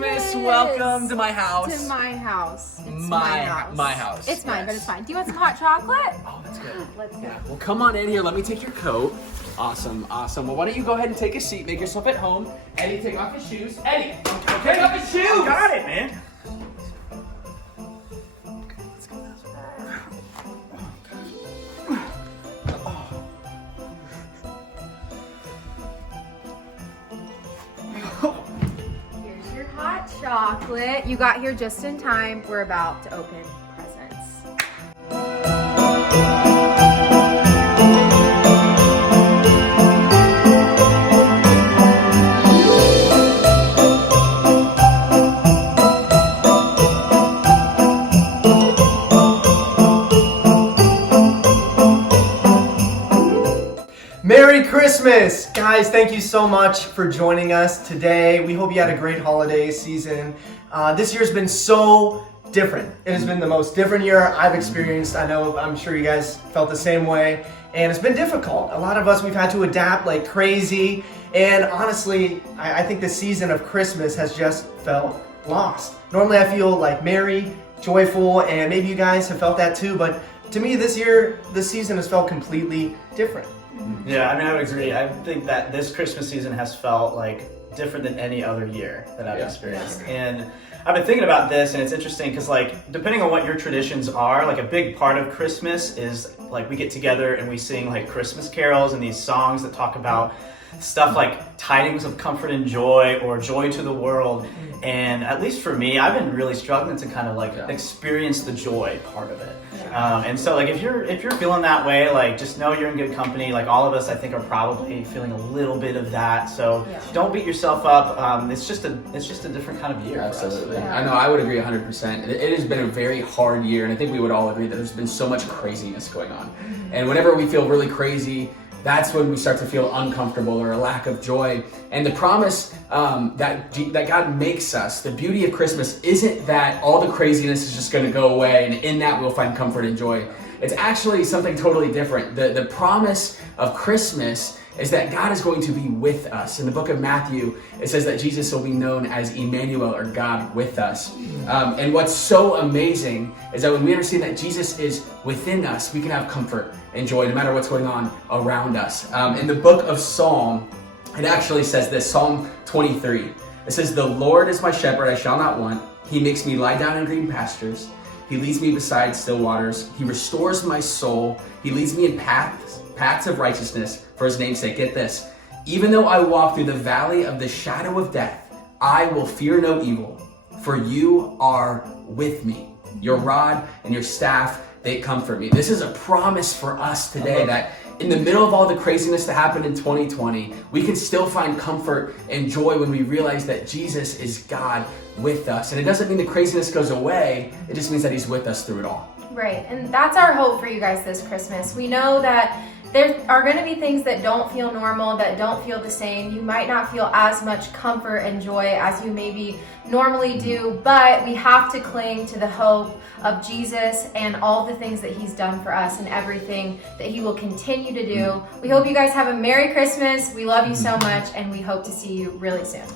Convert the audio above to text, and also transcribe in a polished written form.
Christmas. Welcome to my house. To my house. It's my house. My house. It's mine, but it's fine. Do you want some hot chocolate? Oh, that's good. Let's go. Yeah. Well, come on in here. Let me take your coat. Awesome, awesome. Well, why don't you go ahead and take a seat. Make yourself at home. Eddie, take off his shoes. Eddie, take off his shoes. I got it, man. Here's your hot chocolate. You got here just in time. We're about to open presents. Merry Christmas! Guys, thank you so much for joining us today. We hope you had a great holiday season. This year's been so different. It has been the most different year I've experienced. I'm sure you guys felt the same way. And it's been difficult. A lot of us, we've had to adapt like crazy. And honestly, I think the season of Christmas has just felt lost. Normally I feel like merry, joyful, and maybe you guys have felt that too. But to me this year, the season has felt completely different. Yeah, I mean, I would agree. I think that this Christmas season has felt like different than any other year that I've experienced. And I've been thinking about this, and it's interesting because, like, depending on what your traditions are, like a big part of Christmas is like we get together and we sing like Christmas carols and these songs that talk about stuff like tidings of comfort and joy or joy to the world. And at least for me, I've been really struggling to kind of like experience the joy part of it. And so like if you're feeling that way, like just know you're in good company. Like all of us, I think, are probably feeling a little bit of that. So don't beat yourself up. It's just a different kind of year. Absolutely. For us. I know. I would agree 100%. It has been a very hard year, and I think we would all agree that there's been so much craziness going on. And whenever we feel really crazy, that's when we start to feel uncomfortable or a lack of joy. And the promise that God makes us, the beauty of Christmas, isn't that all the craziness is just going to go away and in that we'll find comfort and joy. It's actually something totally different. The promise of Christmas is that God is going to be with us. In the book of Matthew, it says that Jesus will be known as Emmanuel, or God with us. And what's so amazing is that when we understand that Jesus is within us, we can have comfort and joy no matter what's going on around us. In the book of Psalm, it actually says this, Psalm 23. It says, "The Lord is my shepherd, I shall not want. He makes me lie down in green pastures. He leads me beside still waters. He restores my soul. He leads me in paths of righteousness for his name's sake." Get this. "Even though I walk through the valley of the shadow of death, I will fear no evil, for you are with me. Your rod and your staff, they comfort me." This is a promise for us today that in the middle of all the craziness that happened in 2020, we can still find comfort and joy when we realize that Jesus is God with us. And it doesn't mean the craziness goes away, it just means that he's with us through it all. Right, and that's our hope for you guys this Christmas. We know that there are going to be things that don't feel normal, that don't feel the same. You might not feel as much comfort and joy as you maybe normally do, but we have to cling to the hope of Jesus and all the things that he's done for us and everything that he will continue to do. We hope you guys have a Merry Christmas. We love you so much, and we hope to see you really soon.